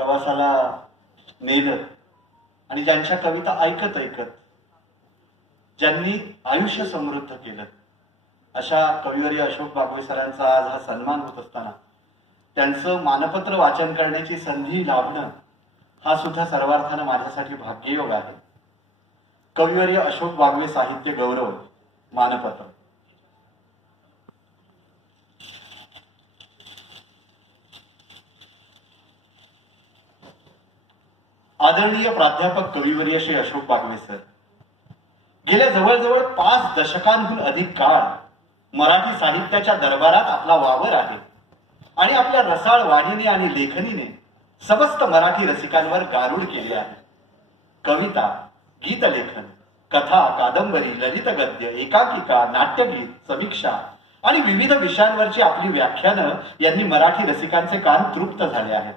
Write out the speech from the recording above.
प्रवासाला नेलं आणि ज्यांच्या कविता ऐकत ऐकत ज्यांनी आयुष्य समृद्ध केलं, अशा कविवर्य अशोक बागवे सरांचा आज हा सन्मान होत असताना त्यांचं मानपत्र वाचन करण्याची संधी लाभणं हा सुद्धा सर्वार्थानं माझ्यासाठी भाग्ययोग आहे. कविवर्य अशोक बागवे साहित्य गौरव मानपत्र. आदरणीय प्राध्यापक कविवर्य श्री अशोक बागवे सर, गेल्या जवळजवळ 5 दशकांहून अधिक काळ मराठी साहित्याच्या दरबारात आपला वावर आहे आणि आपल्या रसाळ वाणीने आणि लेखनीने समस्त मराठी रसिकांवर गारूड केले आहे. कविता, गीतलेखन, कथा, कादंबरी, ललित गद्य, एकांकिका, नाट्यगीत, समीक्षा आणि विविध विषयांवरची आपली व्याख्यानं यांनी मराठी रसिकांचे कान तृप्त झाले आहेत.